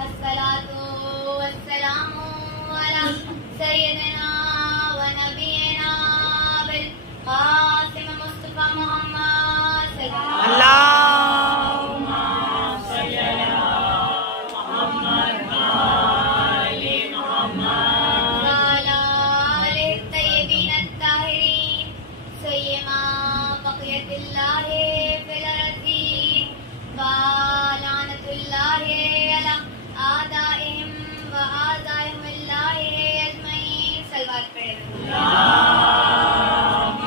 الصلاۃ والسلام علی سیدنا و نبینا بالقاسم مصطفی محمد صلی اللہم صلی علی محمد وآل محمد وعلی آلہ الطیبین الطاہرین سیما بقیت اللہ فی الارض ولعنۃ اللہ علی اعدائہم واعدائہم اللہ اجمعین. صلوات پڑھیں. اللہم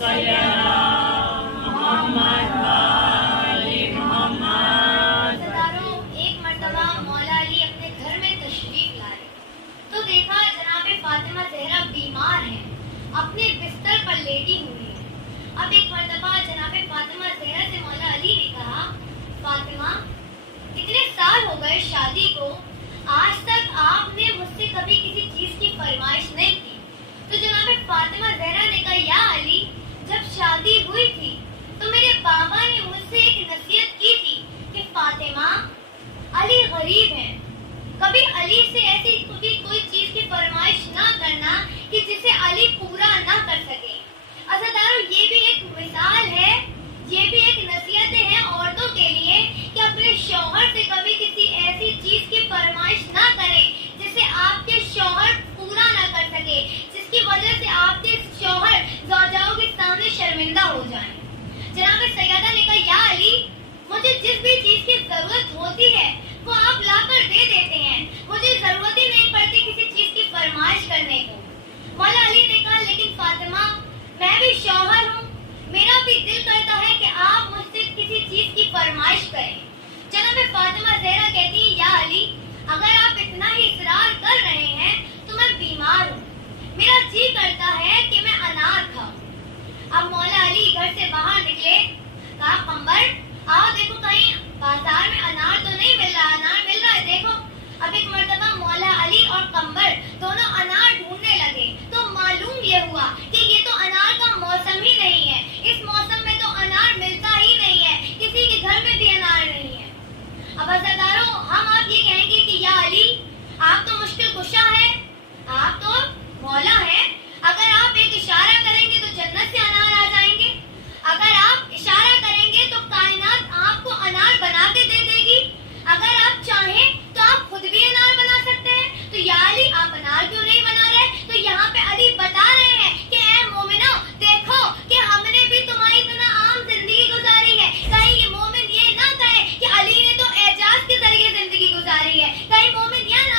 صلی علی محمد وآل محمد. سرداروں، ایک مرتبہ مولا علی اپنے گھر میں تشریف لائے تو دیکھا جناب فاطمہ زہرا بیمار ہیں، اپنے بستر پر لیٹی ہوئی ہیں. اب ایک مرتبہ جناب فاطمہ زہرا سے مولا علی نے کہا، فاطمہ اتنے سال ہو گئے شادی کو، آج تک آپ نے مجھ سے کبھی کسی چیز کی فرمائش نہیں کی. تو جناب فاطمہ زہرا نے کہا، یا علی، جب شادی ہوئی تھی تو میرے بابا نے مجھ سے ایک نصیحت کی تھی کہ فاطمہ، علی غریب ہیں، کبھی علی سے ایسی کوئی چیز کی فرمائش نہ کرنا کہ جسے علی پورا نہ کر سکے. عزیزانو، یہ بھی ایک مثال ہے، یہ بھی ایک نصیحتیں ہیں عورتوں کے لیے کہ اپنے شوہر سے کبھی کسی ایسی چیز کی فرمائش نہ کریں جسے آپ کے شوہر پورا نہ کر سکے، جس کی وجہ سے آپ کے شوہر زوجاؤں کے سامنے شرمندہ ہو جائیں. جناب سیدہ نے کہا، یا علی، مجھے جس بھی چیز کی ضرورت ہوتی ہے وہ آپ لا کر دے دیتے ہیں، مجھے ضرورت ہی نہیں پڑتی کسی چیز کی فرمائش کرنے کو. مولا علی نے کہا، لیکن فاطمہ، میں بھی شوہر ہوں، میرا بھی دل کرتا ہے کہ آپ مجھ سے کسی چیز کی فرمائش کریں. جناب فاطمہ زہرا کہتی ہیں، یا علی، اگر آپ اتنا ہی اصرار کر رہے ہیں تو میں بیمار ہوں، میرا جی کرتا ہے کہ میں انار کھاؤں. اب مولا علی گھر سے باہر نکلے، کہا، قمر، آؤ دیکھو کہیں بازار میں انار تو نہیں مل رہا. انار مل رہا ہے، دیکھو. اب ایک مرتبہ مولا علی اور قمر دونوں انار ڈھونڈنے لگے تو معلوم یہ ہوا کہ یہ تو انار کا موسم ہی نہیں ہے، اس موسم میں تو انار ملتا ہی نہیں ہے، کسی کے گھر میں بھی انار نہیں ہے. اب عزیزانو، ہم آپ یہ کہیں گے کہ یا علی، آپ تو مشکل کشا ہیں، آپ تو مولا ہیں، اگر آپ ایک اشارہ کریں گے تو جنت سے انار آ جائیں گے، اگر آپ اشارہ کریں گے تو کائنات آپ کو انار بنا کے دے دے گی، اگر آپ چاہیں تو آپ خود بھی انار بنا سکتے ہیں. تو یا علی، آپ انار کیوں نہیں بنا رہے؟ تو یہاں پہ علی بتا رہے ہیں کہ اے مومنو، دیکھو کہ ہم نے بھی تمہاری طرح عام زندگی گزاری ہے. کہیں یہ مومن یہ نہ کہے کہ علی نے تو اعجاز کے ذریعے زندگی گزاری ہے، کہیں مومن یہ نہ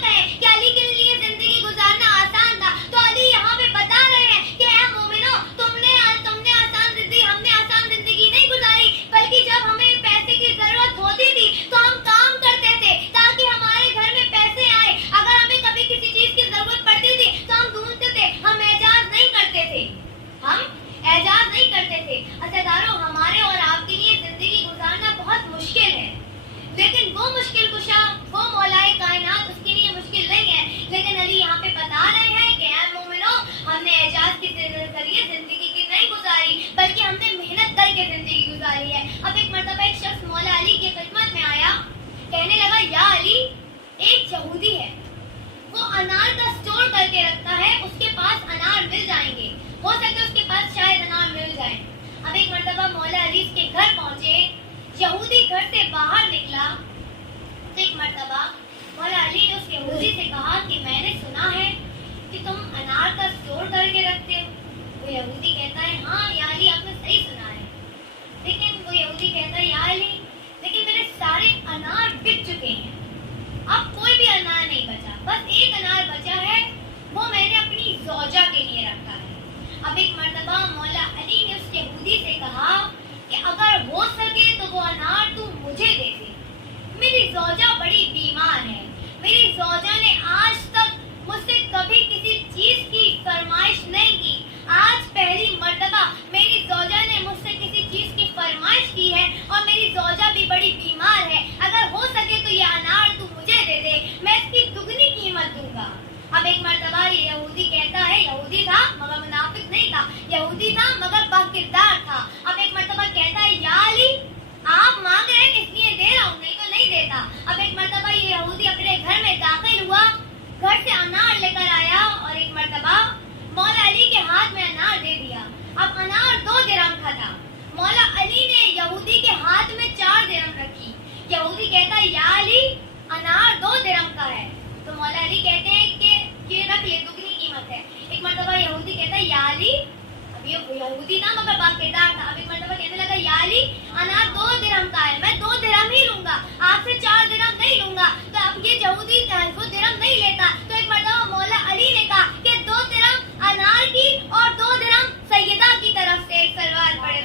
کہے کہ علی کے لیے زندگی گزارنا آسان تھا. تو علی یہاں پہ بتا رہے ہیں کہ اے مومنو، تم نے آسان زندگی، ہم نے آسان زندگی نہیں گزاری، بلکہ جب ہمیں پیسے کی ضرورت ہوتی تھی تو ہم کام کرتے تھے تاکہ ہمارے گھر میں پیسے آئے. اگر ہمیں کبھی کسی چیز کی ضرورت پڑتی تھی تو ہم ڈھونڈتے تھے، ہم اعجاز نہیں کرتے تھے، عزیزانو، ہمارے اور آپ کے لیے زندگی گزارنا بہت مشکل ہے، لیکن وہ مشکل کشا، وہ مولائے کائنات، اس کے لیے مشکل نہیں ہے. لیکن علی یہاں پہ بتا رہے ہیں کہ اے مومنو، ہم نے اعجاز کے ذریعے زندگی کی نہیں گزاری، بلکہ ہم نے محنت کر کے زندگی گزاری ہے. اب ایک مرتبہ ایک شخص مولا علی کی خدمت میں آیا، کہنے لگا، یا علی، ایک یہودی ہے، وہ انار کا اسٹور کر کے رکھتا ہے، اس کے پاس انار مل جائیں گے، ہو سکتا ہے اس کے پاس شاید انار مل جائیں. اب ایک مرتبہ مولا علی اس کے گھر پہنچے، یہودی گھر سے باہر نکلا تو ایک مرتبہ مولا علی نے اس یہودی سے کہا کہ میں نے سنا ہے کہ تم انار کا اسٹور کر کے رکھتے ہو. وہ یہودی کہتا ہے، ہاں یا علی، آپ نے صحیح سنا ہے. لیکن وہ یہودی کہتا ہے، یا علی، لیکن میرے سارے انار بک چکے ہیں، اب کوئی بھی انار نہیں بچا، بس ایک انار بچا ہے، وہ میں نے اپنی زوجہ کے لیے رکھا ہے. اب ایک مرتبہ مولا علی نے اس یہودی سے کہا کہ اگر ہو سکے تو وہ انار تو مجھے دے دے، میری زوجہ بڑی بیمار ہے، میری زوجہ نے آج تک مجھ سے کبھی کسی چیز کی فرمائش نہیں کی، آج پہلی مرتبہ میری زوجہ نے مجھ سے کسی چیز کی فرمائش کی ہے، اور میری زوجہ بھی بڑی بیمار ہے، اگر ہو سکے تو یہ انار تو مجھے دے دے، میں اس کی دگنی قیمت دوں گا. اب ایک مرتبہ یہ یہودی کہتا ہے، یہودی تھا مگر منافق نہیں تھا، یہودی تھا مگر باکردار تھا. اب ایک مرتبہ کہتا ہے، یا علی، آپ مانگ رہے ہیں اس لیے دے رہا ہوں، نہیں تو نہیں دیتا. اب ایک مرتبہ گھر سے انار لے کر آیا اور ایک مرتبہ مولا علی کے ہاتھ میں انار دے دیا. اب انار 2 درہم کا تھا. مولا علی نے یہودی کے ہاتھ میں 4 درہم رکھی. یہودی کہتا ہے یا علی انار 2 درہم کا ہے. تو مولا علی کہتے ہیں کہ یہ رکھ لے, دگنی قیمت ہے. ایک مرتبہ یہودی کہتا ہے یا علی, اب یہ یہودی تھا مگر باقاعدہ تھا. اب ایک مرتبہ کہنے لگا یا علی انار 2 درہم کا ہے, میں 2 درہم ہی لوں گا, آپ سے 4 درہم نہیں لوں گا. تو اب یہ یہودی 2 درہم نہیں لیتا. تو ایک مرتبہ مولا علی نے کہا کہ 2 درہم انار کی اور 2 درہم سیدہ کی طرف سے. ایک سلوات پڑے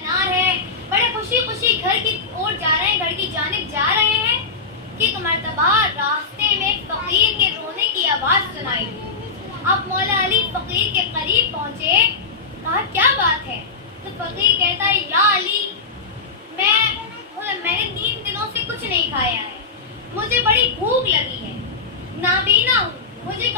انار ہے, بڑے خوشی خوشی گھر کی اور جا رہے ہیں, گھر کی جانب جا رہے ہیں کہ ایک مرتبہ راستے میں فقیر کے رونے کی آواز سنائی دی. اب مولا علی فقیر کے قریب پہنچے, کہا کیا بات ہے؟ تو فقیر کہتا ہے یا علی میں نے 3 دنوں سے کچھ نہیں کھایا ہے, مجھے بڑی بھوک لگی ہے, نابینا ہوں, مجھے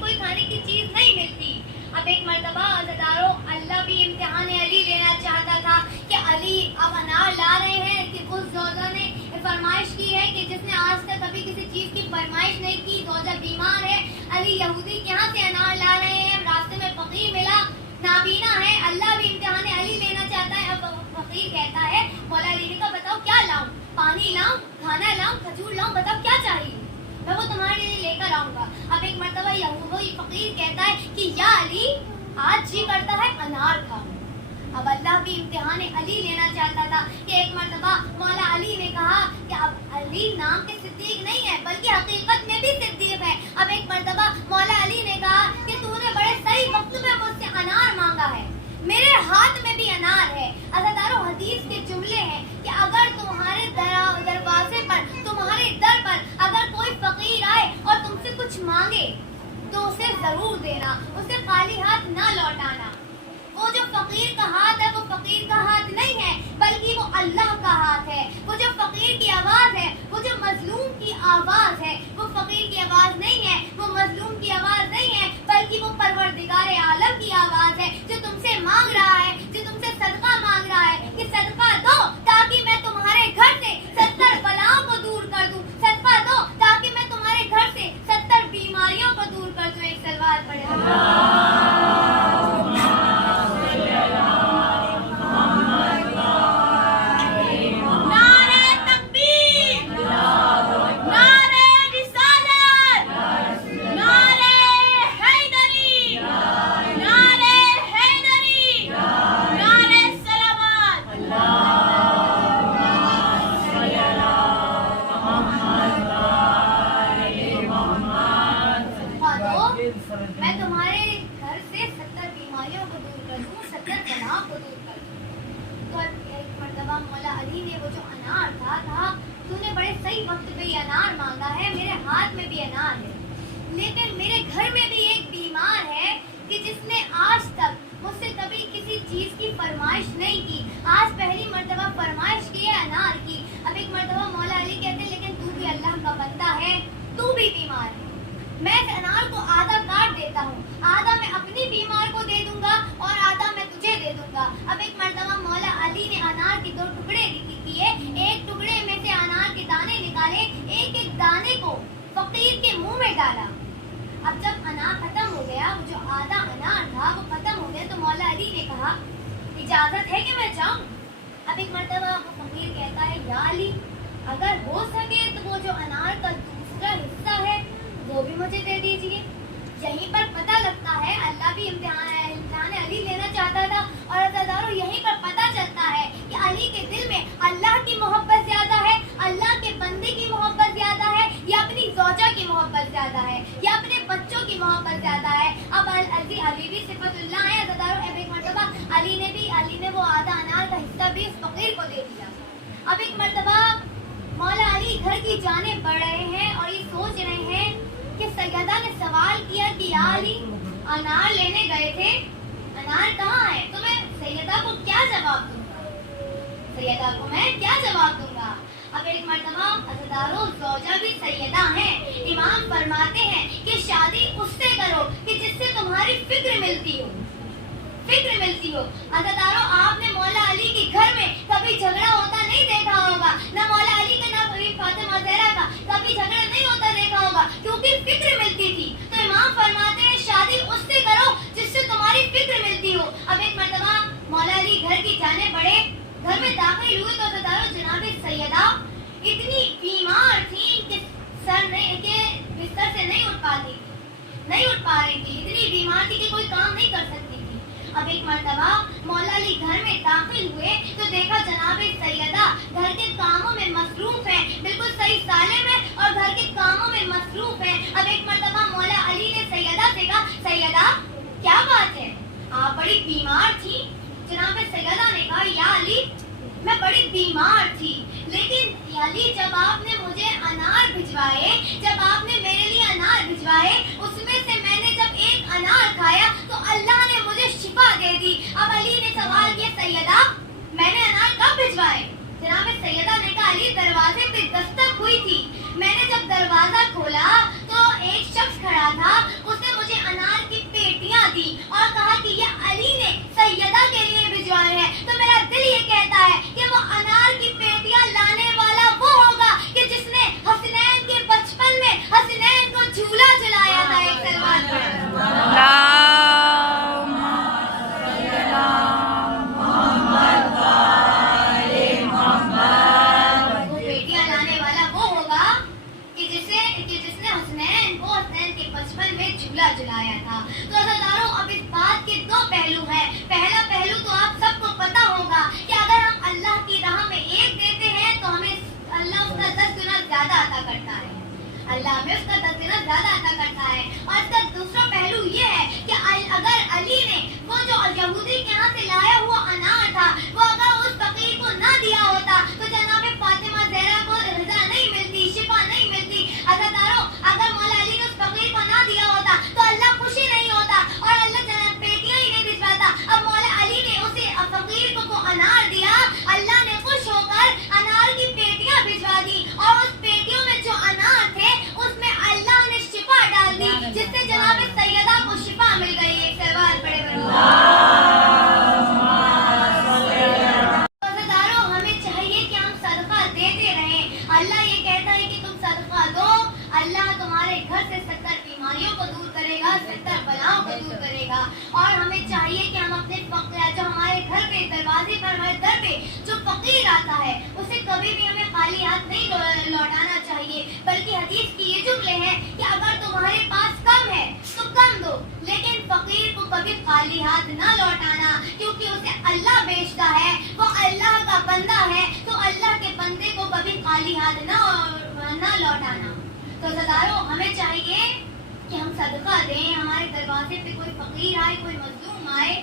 کوئی کھانے کی چیز نہیں ملتی. اب ایک مرتبہ عزیزارو اللہ بھی امتحان علی لینا چاہتا تھا کہ علی اب انار لا رہے ہیں کہ اس زوجہ نے فرمائش کی ہے کہ جس نے آج تک کبھی کسی چیز کی فرمائش نہیں کی, زوجہ بیمار ہے. علی یہودی کے یہاں سے انار لا رہے ہیں, راستے میں فقیر ملا, نابینا ہے, اللہ بھی امتحان علی لینا چاہتا ہے. اب فقیر کہتا ہے مولا علی نے کہا بتاؤ کیا لاؤں, پانی لاؤں, کھانا لاؤں, کھجور لاؤں, بتاؤ کیا چاہیے, میں وہ تمہارے لیے لے کر آؤں گا. اب ایک مرتبہ یہودی فقیر کہتا ہے کہ یا علی آج جی کرتا ہے انار کھاؤں. اب اللہ بھی امتحان علی لینا چاہتا تھا کہ ایک مرتبہ مولا علی نے کہا کہ اب علی نام کے صدیق نہیں ہے بلکہ حقیقت میں بھی صدیق ہے. اب ایک مرتبہ مولا علی نے کہا کہ تو نے بڑے صحیح وقت میں مجھ سے انار مانگا ہے, میرے ہاتھ میں بھی انار ہے. عزیزارو حدیث کے جملے ہیں کہ اگر تمہارے دروازے پر, تمہارے در پر اگر کوئی فقیر آئے اور تم سے کچھ مانگے تو اسے ضرور دینا, اسے خالی ہاتھ نہ لوٹانا. وہ جو فقیر کا ہاتھ ہے وہ فقیر کا ہاتھ نہیں ہے بلکہ وہ اللہ کا ہاتھ ہے. وہ جو فقیر کی آواز ہے, وہ جو مظلوم کی آواز ہے, وہ فقیر کی آواز نہیں ہے, وہ مظلوم کی آواز نہیں ہے بلکہ وہ پروردگار عالم کی آواز ہے جو تم سے مانگ رہا ہے, جو تم سے صدقہ مانگ رہا ہے کہ صدقہ دو تاکہ میں تمہارے گھر سے 70 بلاؤں کو دور کر دوں, صدقہ دو تاکہ میں تمہارے گھر سے 70 بیماریوں کو دور کر دوں. ایک سلوات پڑھے میں تمہارے گھر سے 70 بیماریوں کو دور کر دوں, 70 بلاؤں کو دور کر دوں. تو ایک مرتبہ مولا علی نے وہ جو انار تھا تو نے بڑے صحیح وقت پہ یہ انار مانگا ہے, میرے ہاتھ میں بھی انار ہے, لیکن میرے گھر میں بھی ایک بیمار ہے کہ جس نے آج تک مجھ سے کبھی کسی چیز کی فرمائش نہیں کی, آج پہلی مرتبہ فرمائش کی ہے انار کی. اب ایک مرتبہ مولا علی کہتے ہیں لیکن تو بھی اللہ کا بندہ ہے, تو بھی بیمار ہے, میں اس انار کو آدھا کاٹ دیتا ہوں, آدھا میں اپنی بیمار کو دے دوں گا اور آدھا میں تجھے دے دوں گا. اب ایک مرتبہ مولا علی نے انار کے 2 ٹکڑے کیے, ایک ٹکڑے میں سے انار کے دانے نکالے, ایک ایک دانے کو فقیر کے منہ میں ڈالا. اب جب انار ختم ہو گیا, وہ جو آدھا انار تھا وہ ختم ہو گیا, تو مولا علی نے کہا اجازت ہے کہ میں جاؤں. اب ایک مرتبہ وہ فقیر کہتا ہے یا علی اگر ہو سکے تو وہ جو انار کا دوسرا حصہ ہے وہ بھی مجھے دے دیجیے. یہیں پر پتہ لگتا ہے اللہ بھی امتحان علی لینا چاہتا تھا, اور عزیزارو یہیں پر پتہ چلتا ہے کہ علی کے دل میں اللہ کی محبت زیادہ ہے, اللہ کے بندے کی محبت زیادہ ہے, یا اپنی زوجہ کی محبت زیادہ ہے, یا اپنے بچوں کی محبت زیادہ ہے. اب علی بھی صفت اللہ ہے عزیزارو. اب ایک مرتبہ علی نے وہ آدھا انار کا حصہ بھی اس فقیر کو دے دیا. اب ایک مرتبہ مولا علی گھر کی جانب بڑھ رہے ہیں اور یہ سوچ رہے ہیں کہ سیدہ نے سوال کیا کہ یا علی انار لینے گئے تھے, انار کہاں ہے, تو میں سیدہ کو کیا جواب دوں گا, سیدہ کو میں کیا جواب دوں گا. اب ایک مرتبہ عزیزارو زوجہ بھی سیدہ ہیں, امام فرماتے ہیں کہ شادی اس سے کرو کہ جس سے تمہاری فکر ملتی ہو, فکر ملتی ہو. عزیزارو آپ نے مولا علی کے گھر میں کبھی جھگڑا ہوتا نہیں دیکھا ہوگا, نہ مولا علی کا نہ فاطمہ زہرا کا کبھی جھگڑا نہیں ہوتا دیکھا ہوگا کیونکہ فکر ملتی تھی. تو امام فرماتے ہیں شادی اس سے کرو جس سے تمہاری فکر ملتی ہو. اب ایک مرتبہ مولا علی گھر کی جانب بڑھے, گھر میں داخل ہوئے تو عزیزانو جناب سیدہ اتنی بیمار تھی کہ بستر سے نہیں اٹھ پا رہی تھی, اتنی بیمار تھی کہ کوئی کام نہیں کر سکتی تھی. اب ایک مرتبہ مولا علی گھر میں داخل ہوئے تو دیکھا جناب سیدہ گھر کے کاموں میں مصروف ہیں, بالکل صحیح سالم ہے اور گھر کے کاموں میں مصروف ہیں. اب ایک مرتبہ مولا علی نے سیدہ سے کہا سیدہ کیا بات ہے, آپ بڑی بیمار تھی. جناب سیدہ نے کہا یا علی میں بڑی بیمار تھی, لیکن علی جب آپ نے مجھے انار بھجوائے, جب آپ نے میرے لیے انار بھجوائے, اس میں سے میں نے جب ایک انار کھایا تو اللہ نے مجھے شفا دے دی. اب علی نے سوال کیا سیدہ میں نے انار کب بھجوائے؟ جناب سیدہ نے کہا علی دروازے پہ دستک ہوئی تھی, میں نے جب دروازہ کھولا تو ایک شخص کھڑا تھا, اس نے مجھے انار کی پیٹیاں دی اور کہا کہ یہ علی نے سیدہ کے لیے بھجوائے ہیں. تو میرا دل یہ کہتا ہے کہ وہ انار کی پیٹیاں لانے والا وہ ہوگا کہ جس نے حسنین کے بچپن میں حسنین کو جھولا جھلایا تھا. ایک سلوات پڑھیں. جلایا تھا. تو عزیزانو اب اس بات کے دو پہلو ہیں. پہلا پہلو تو آپ سب کو پتا ہوگا کہ اگر ہم اللہ کی راہ میں ایک دیتے ہیں تو ہمیں اللہ اس کا 10 گنا زیادہ عطا کرتا ہے. اللہ ہمیں اس کا 10 گنا زیادہ عطا کرتا ہے. اور اس کا دوسرا پہلو یہ ہے کہ اگر علی نے وہ جو یہودی کے یہاں سے لایا ہوا انار تھا وہ اگر اس فقیر کو نہ دیا ہوتا تو جناب فاطمہ زہرا کو رضا نہیں ملتی, شفا نہیں ملتی. عزیزانو اگر مولا علی نے اس فقیر کو نہ دیا ہوتا تو اللہ خوشی نہیں ہوتا اور اللہ پیٹیاں ہی نہیں بھجواتا. اب مولا علی نے اسے فقیر کو انار دیا, اللہ نے خوش ہو کر انار کی پیٹیاں بھجوا دی اور اس پیٹیوں میں جو انار تھے اس میں اللہ نے شفا ڈال دی جس سے جناب سیدہ کو شفا مل گئی. ایک سوال پڑے ہمیں چاہیے کہ ہم صدقہ دیتے رہیں. اللہ یہ کہتا ہے کہ تم صدقہ دو, اللہ تمہارے گھر سے 70 بیماریوں کو دور کرے گا, 70 بلاؤں کو دور کرے گا. اور ہمیں چاہیے کہ ہم اپنے جو ہمارے گھر پہ دروازے پر ہمارے در پہ جو فقیر آتا ہے اسے کبھی بھی ہمیں خالی ہاتھ نہیں لوٹانا چاہیے, بلکہ حدیث کی یہ جملے ہیں کہ اگر تمہارے پاس کم ہے تو کم دو, لیکن فقیر کو کبھی خالی ہاتھ نہ لوٹانا کیونکہ اسے اللہ بیچتا ہے, وہ اللہ کا بندہ ہے, تو اللہ کے بندے کو کبھی خالی ہاتھ نہ لوٹانا. تو عزیزانو ہمیں چاہیے کہ ہم صدقہ دیں. ہمارے دروازے پہ کوئی فقیر آئے, کوئی مظلوم آئے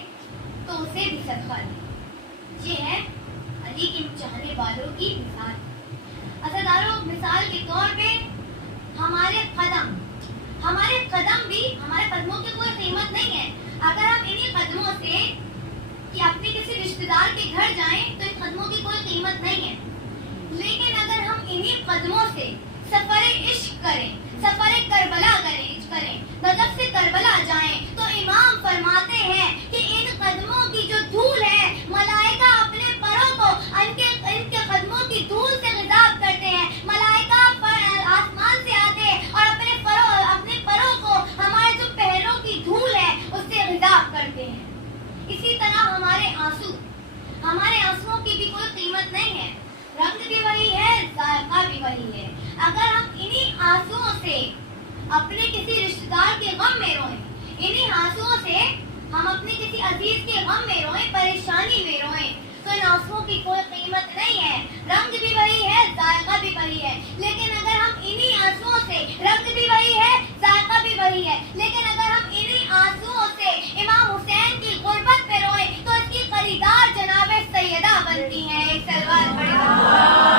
تو اسے بھی صدقہ دیں. یہ ہے علی کے چاہنے والوں کی مثال. عزیزانو مثال کے طور پہ ہمارے قدم بھی, ہمارے قدموں کی کوئی قیمت نہیں ہے. اگر ہم انہی قدموں سے کہ اپنے کسی رشتہ دار کے گھر جائیں تو ان قدموں کی کوئی قیمت نہیں ہے, لیکن اگر ہم انہی قدموں سے سفر عشق کریں, سفر کربلا کریں, نجف سے کربلا جائیں, تو امام فرماتے ہیں کہ ان قدموں کی جو دھول ہے ملائکہ اپنے پروں کو ان کے قدموں کی دھول سے غضاب کرتے ہیں. ملائکہ آسمان سے آتے اور اپنے پروں کو ہمارے جو پہروں کی دھول ہے اس سے غضاب کرتے ہیں. اسی طرح ہمارے آنسوؤں کی بھی کوئی قیمت نہیں ہے, رنگ بھی وہی ہے, ذائقہ بھی وہی ہے. اگر ہم انہی آنسوؤں سے اپنے کسی رشتہ دار کے غم میں روئیں, انہی آنسوؤں سے ہم اپنے کسی عزیز کے غم میں روئیں, پریشانی میں روئیں, تو ان آنسوؤں کی کوئی قیمت نہیں ہے. رنگ بھی وہی ہے, ذائقہ بھی وہی ہے, لیکن اگر ہم انہی آنسوؤں سے, رنگ بھی وہی ہے, ذائقہ بھی وہی ہے, لیکن اگر ہم انہی آنسوؤں سے امام حسین کی غربت پہ روئیں تو اس کی خریدار جناب سیدہ بنتی ہیں. ایک سلوات پڑھیں.